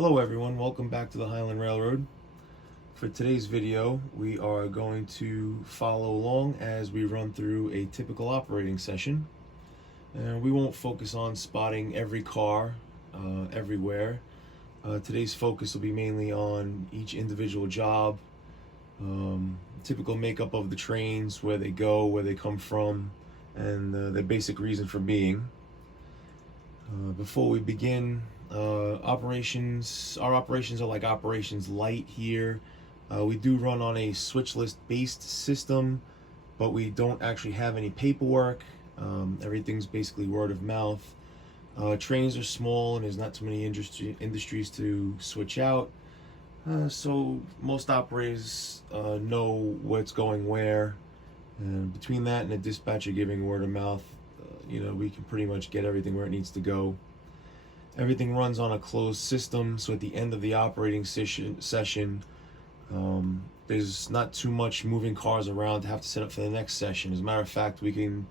Hello everyone, welcome back to the Highland Railroad. For today's video, we are going to follow along as we run through a typical operating session. And we won't focus on spotting every car everywhere. Today's focus will be mainly on each individual job, typical makeup of the trains, where they go, where they come from, and their basic reason for being. Before we begin, our operations are like operations light here. We do run on a switch list based system, but we don't actually have any paperwork. Everything's basically word of mouth. Trains are small and there's not too many industries to switch out, so most operators know what's going where, and between that and the dispatcher giving word of mouth, we can pretty much get everything where it needs to go. Everything runs on a closed system, so at the end of the operating session, there's not too much moving cars around to have to set up for the next session. As a matter of fact, we can,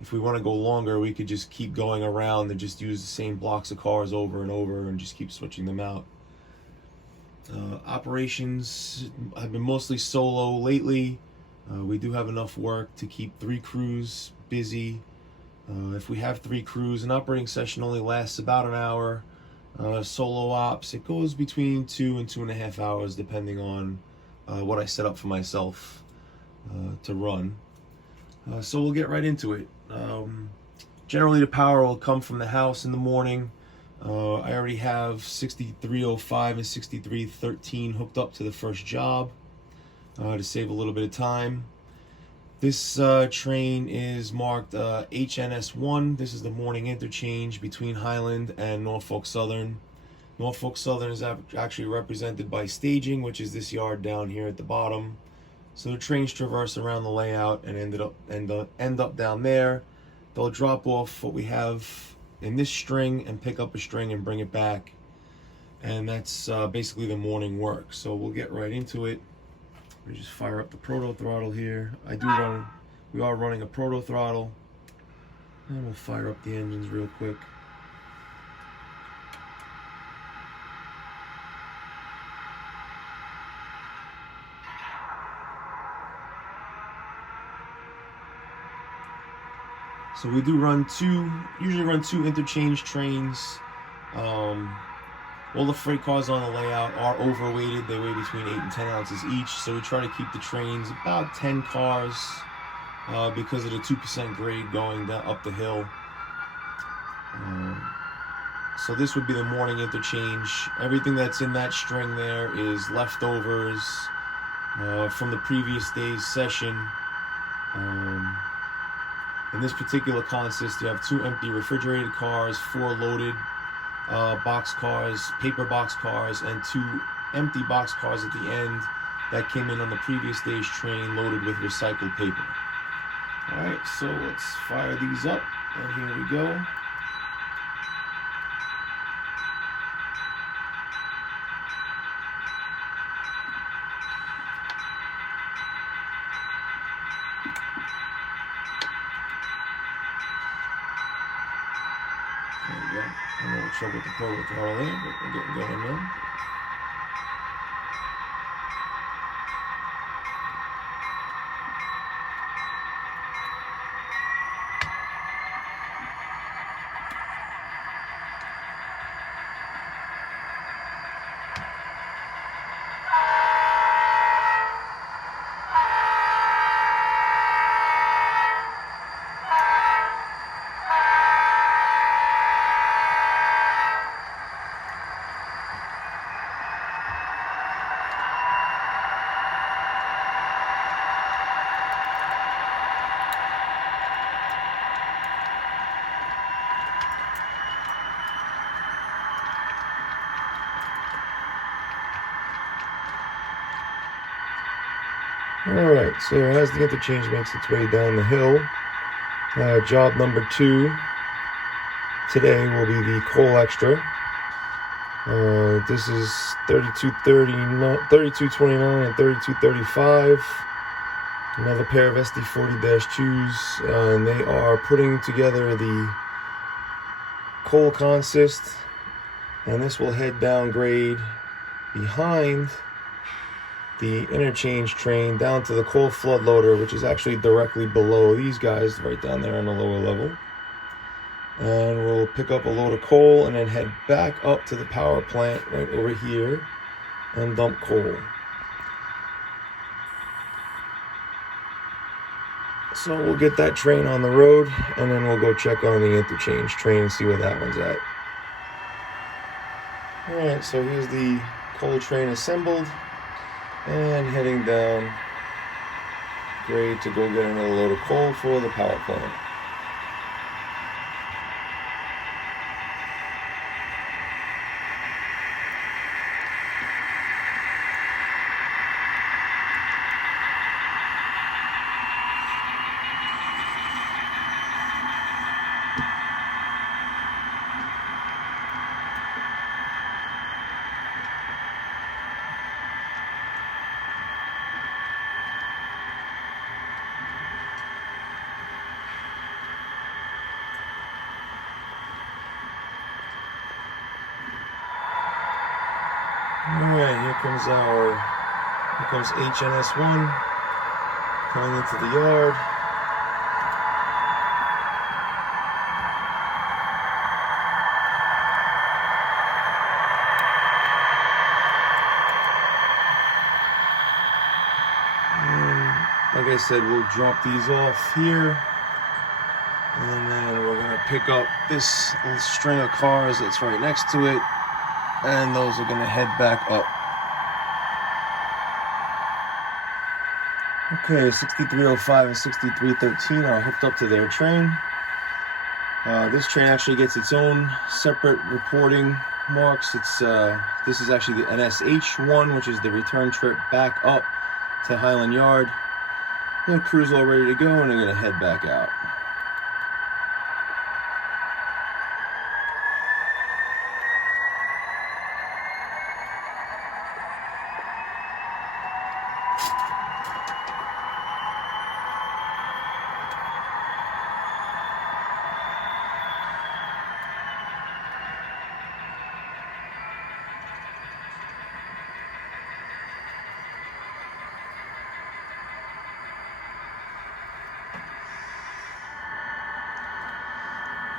if we want to go longer, we could just keep going around and just use the same blocks of cars over and over and just keep switching them out. Operations have been mostly solo lately. We do have enough work to keep 3 crews busy. If we have 3 crews, an operating session only lasts about an hour. Solo ops, it goes between 2 and 2.5 hours, depending on what I set up for myself to run. So we'll get right into it. Generally, the power will come from the house in the morning. I already have 6305 and 6313 hooked up to the first job to save a little bit of time. This train is marked HNS1. This is the morning interchange between Highland and Norfolk Southern. Norfolk Southern is actually represented by staging, which is this yard down here at the bottom. So the trains traverse around the layout and end up down there. They'll drop off what we have in this string and pick up a string and bring it back. And that's basically the morning work. So we'll get right into it. We just fire up the proto throttle here. We are running a proto throttle. And we'll fire up the engines real quick. So we do usually run two interchange trains. All the freight cars on the layout are overweighted. They weigh between 8 and 10 ounces each. So we try to keep the trains about 10 cars because of the 2% grade going up the hill. So this would be the morning interchange. Everything that's in that string there is leftovers from the previous day's session. In this particular consist, you have 2 empty refrigerated cars, 4 loaded box cars, paper box cars, and 2 empty box cars at the end that came in on the previous day's train loaded with recycled paper. Alright, so let's fire these up, and here we go. There we go. I'm a little trouble with the proto throttle there, but we're getting going now. Alright, so as the interchange makes its way down the hill, job number 2 today will be the coal extra. This is 3229 and 3235. Another pair of SD40-2s, and they are putting together the coal consist And this will head down grade behind the interchange train down to the coal flood loader, which is actually directly below these guys right down there on the lower level. And we'll pick up a load of coal and then head back up to the power plant right over here and dump coal. So we'll get that train on the road, and then we'll go check on the interchange train and see where that one's at. Alright, so here's the coal train assembled and heading down grade to go get another load of coal for the power plant. Alright, here comes HNS1 coming into the yard. Like I said, we'll drop these off here, and then we're going to pick up this little string of cars that's right next to it, and those are going to head back up. Okay, 6305 and 6313 are hooked up to their train. This train actually gets its own separate reporting marks. This is actually the NSH1, which is the return trip back up to Highland Yard. The crew's all ready to go, and they're going to head back out.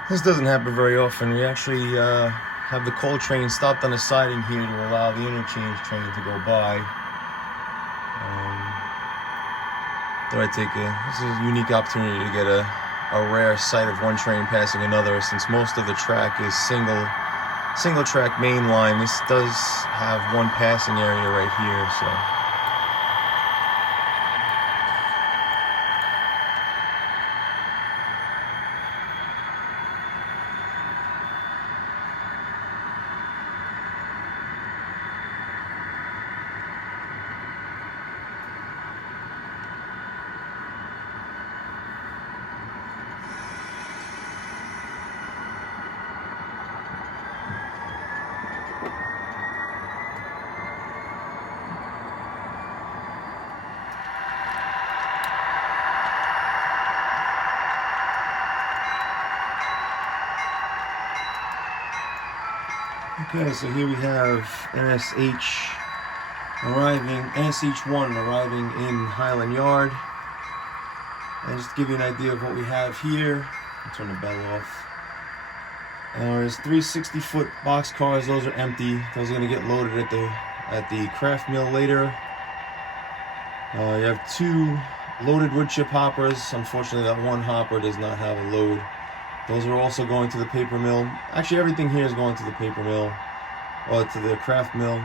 This doesn't happen very often. We actually have the coal train stopped on the siding here to allow the interchange train to go by. This is a unique opportunity to get a rare sight of one train passing another, since most of the track is single track main line. This does have one passing area right here, so. Okay, so here we have NSH1 arriving in Highland Yard. And just to give you an idea of what we have here, I'll turn the bell off. There's 3 60-foot box cars. Those are empty. Those are going to get loaded at the craft mill later. You have 2 loaded wood chip hoppers. Unfortunately, that one hopper does not have a load. Those are also going to the paper mill. Actually, everything here is going to the paper mill, or to the craft mill.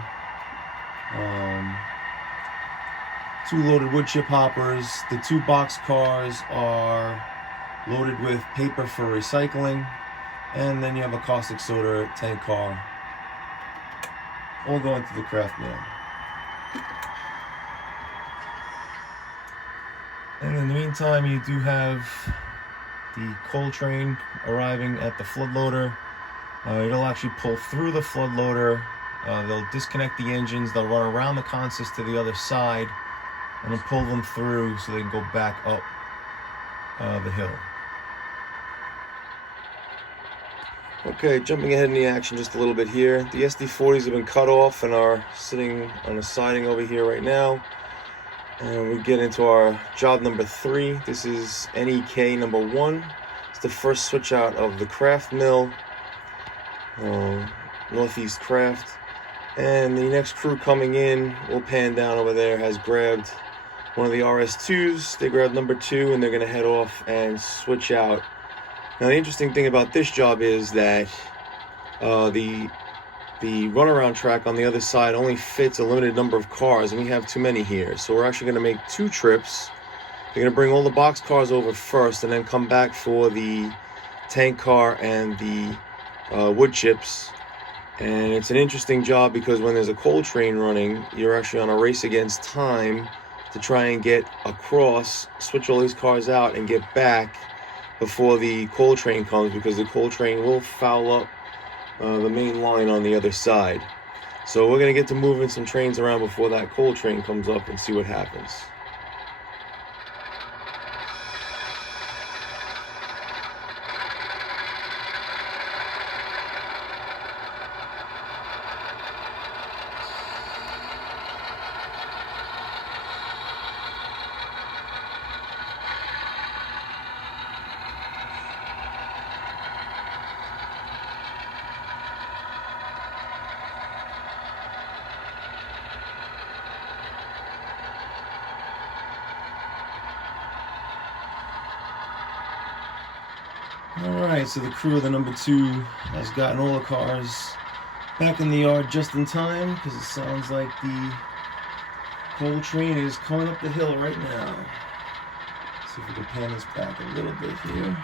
2 loaded wood chip hoppers. The 2 box cars are loaded with paper for recycling. And then you have a caustic soda tank car, all going to the craft mill. And in the meantime, you do have the coal train arriving at the flood loader. It'll actually pull through the flood loader. They'll disconnect the engines. They'll run around the consist to the other side, and then pull them through so they can go back up the hill. Okay, jumping ahead in the action just a little bit here. The SD40s have been cut off and are sitting on a siding over here right now. And we get into our job number 3. This is NEK number 1. It's the first switch out of the craft mill, Northeast Craft. And the next crew coming in, we'll pan down over there, has grabbed one of the RS2s. They grabbed number 2 and they're going to head off and switch out. Now the interesting thing about this job is that the runaround track on the other side only fits a limited number of cars, and we have too many here. So we're actually going to make 2 trips. They're going to bring all the box cars over first and then come back for the tank car and the wood chips. And it's an interesting job because when there's a coal train running, you're actually on a race against time to try and get across, switch all these cars out and get back before the coal train comes, because the coal train will foul up the main line on the other side. So we're going to get to moving some trains around before that coal train comes up and see what happens. Alright, so the crew of the number 2 has gotten all the cars back in the yard just in time, because it sounds like the coal train is coming up the hill right now. Let's see if we can pan this back a little bit here.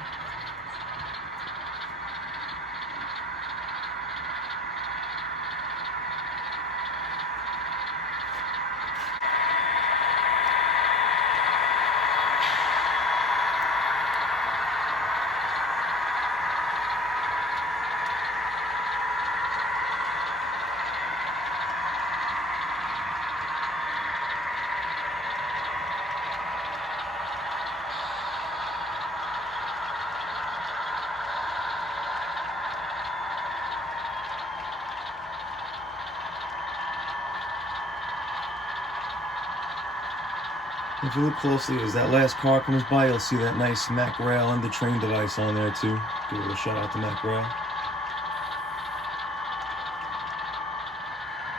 If you look closely, as that last car comes by, you'll see that nice Mac Rail under train device on there too. Give a little shout out to Mac Rail.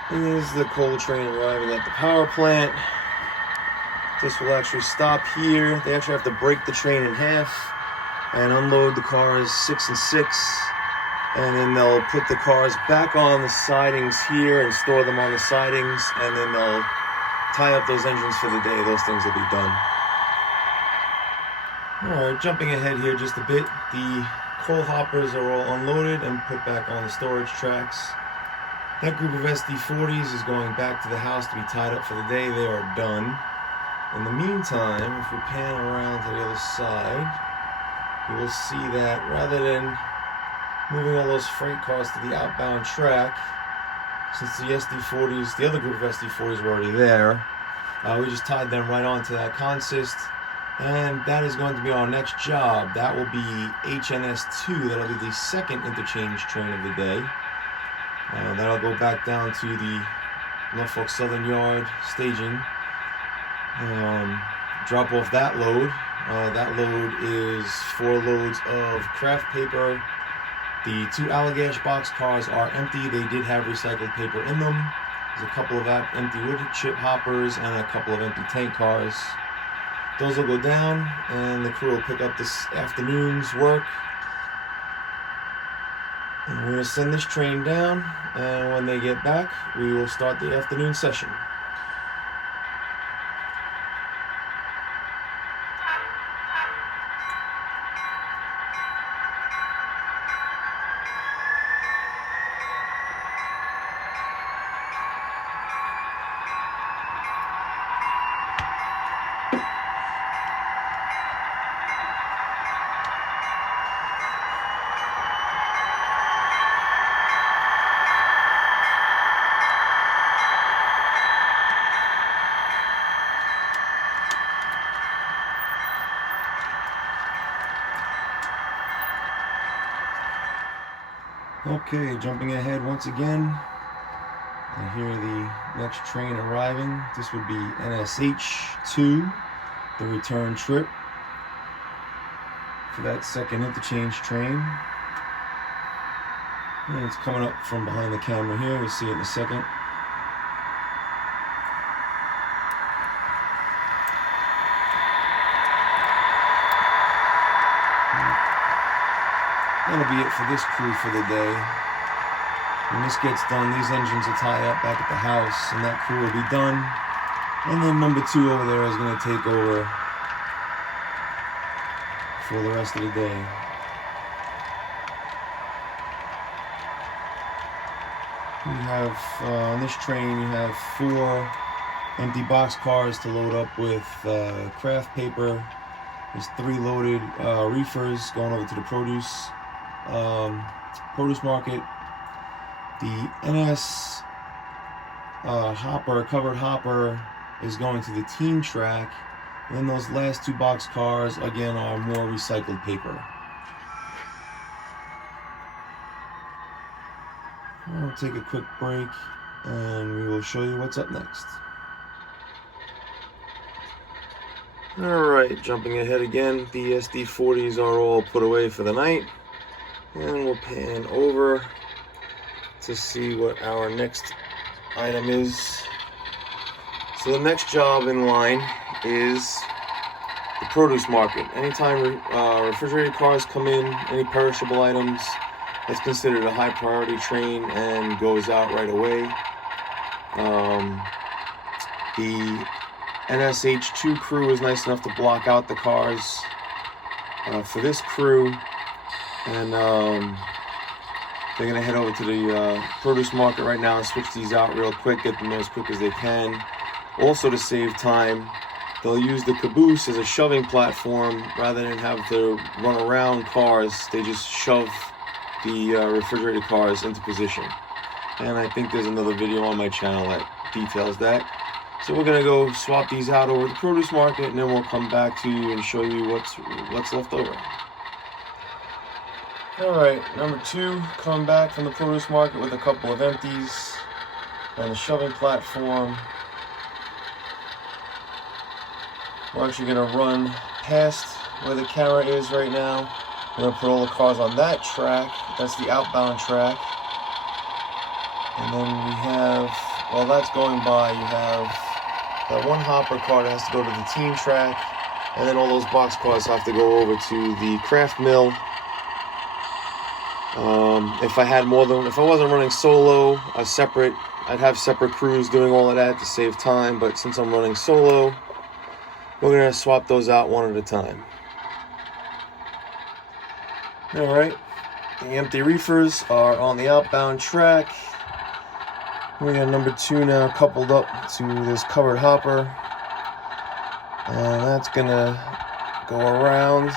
Here's the coal train arriving at the power plant. This will actually stop here. They actually have to break the train in half and unload the cars 6 and 6. And then they'll put the cars back on the sidings here and store them on the sidings, and then they'll tie up those engines for the day. Those things will be done. Alright, jumping ahead here just a bit. The coal hoppers are all unloaded and put back on the storage tracks. That group of SD40s is going back to the house to be tied up for the day. They are done. In the meantime, if we pan around to the other side, you will see that rather than moving all those freight cars to the outbound track, since the SD40s, the other group of SD40s were already there, we just tied them right onto that consist, and that is going to be our next job. That will be HNS2. That'll be the second interchange train of the day. That'll go back down to the Norfolk Southern Yard staging. Drop off that load. That load is 4 loads of craft paper. The 2 Allagash box cars are empty. They did have recycled paper in them. There's a couple of empty wood chip hoppers and a couple of empty tank cars. Those will go down, and the crew will pick up this afternoon's work. And we're going to send this train down, and when they get back, we will start the afternoon session. Okay, jumping ahead once again. And here the next train arriving. This would be NSH2, the return trip for that second interchange train. And it's coming up from behind the camera here. You'll see it in a second. That'll be it for this crew for the day. When this gets done, these engines will tie up back at the house, and that crew will be done. And then number 2 over there is going to take over for the rest of the day. We have, on this train, you have 4 empty box cars to load up with craft paper. There's 3 loaded reefers going over to the produce market. The NS covered hopper is going to the team track, and then those last 2 box cars again are more recycled paper. I'll take a quick break and we will show you what's up next. Alright, jumping ahead again, the SD40s are all put away for the night, and we'll pan over to see what our next item is. So the next job in line is the produce market. Anytime refrigerated cars come in, any perishable items, it's considered a high priority train and goes out right away. The NSH2 crew is nice enough to block out the cars for this crew, and they're going to head over to the produce market right now and switch these out real quick, get them there as quick as they can. Also, to save time, they'll use the caboose as a shoving platform rather than have to run around cars. They just shove the refrigerated cars into position. And I think there's another video on my channel that details that. So we're going to go swap these out over the produce market, and then we'll come back to you and show you what's left over. Alright, number 2, coming back from the produce market with a couple of empties and a shoving platform. We're actually going to run past where the camera is right now. We're going to put all the cars on that track. That's the outbound track. And then we have, while that's going by, you have that 1 hopper car that has to go to the team track. And then all those box cars have to go over to the craft mill. If I wasn't running solo, I'd have separate crews doing all of that to save time, but since I'm running solo, we're going to swap those out one at a time. Alright, the empty reefers are on the outbound track. We got number 2 now coupled up to this covered hopper, and that's going to go around.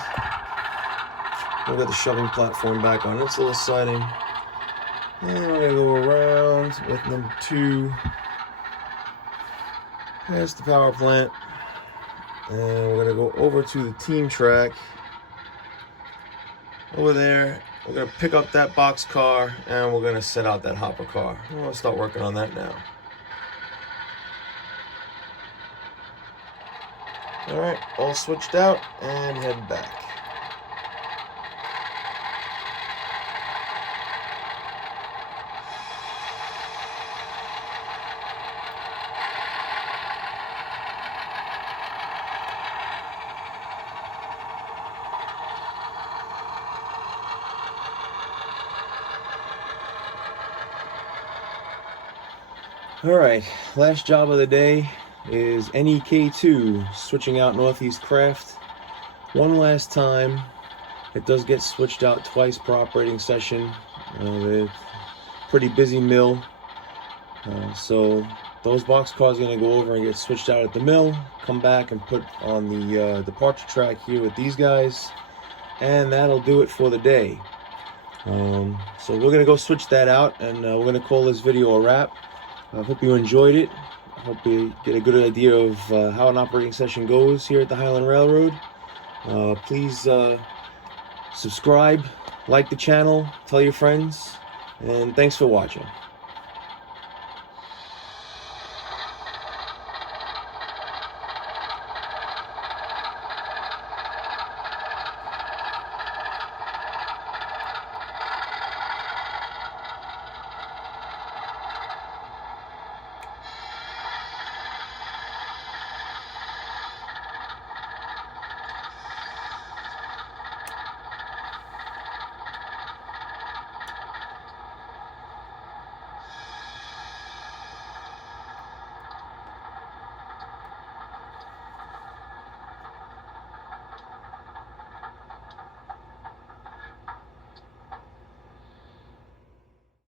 We've got the shoving platform back on its little siding. And we're going to go around with number 2 past the power plant. And we're going to go over to the team track. Over there, we're going to pick up that box car and we're going to set out that hopper car. I'm going to start working on that now. Alright, all switched out and head back. Alright, last job of the day is NEK2, switching out Northeast Craft. One last time. It does get switched out twice per operating session. They're pretty busy mill. So those box cars are going to go over and get switched out at the mill, come back and put on the departure track here with these guys, and that'll do it for the day. So we're going to go switch that out, and we're going to call this video a wrap. I hope you enjoyed it. I hope you get a good idea of how an operating session goes here at the Highland Railroad. Please subscribe, like the channel, tell your friends, And thanks for watching.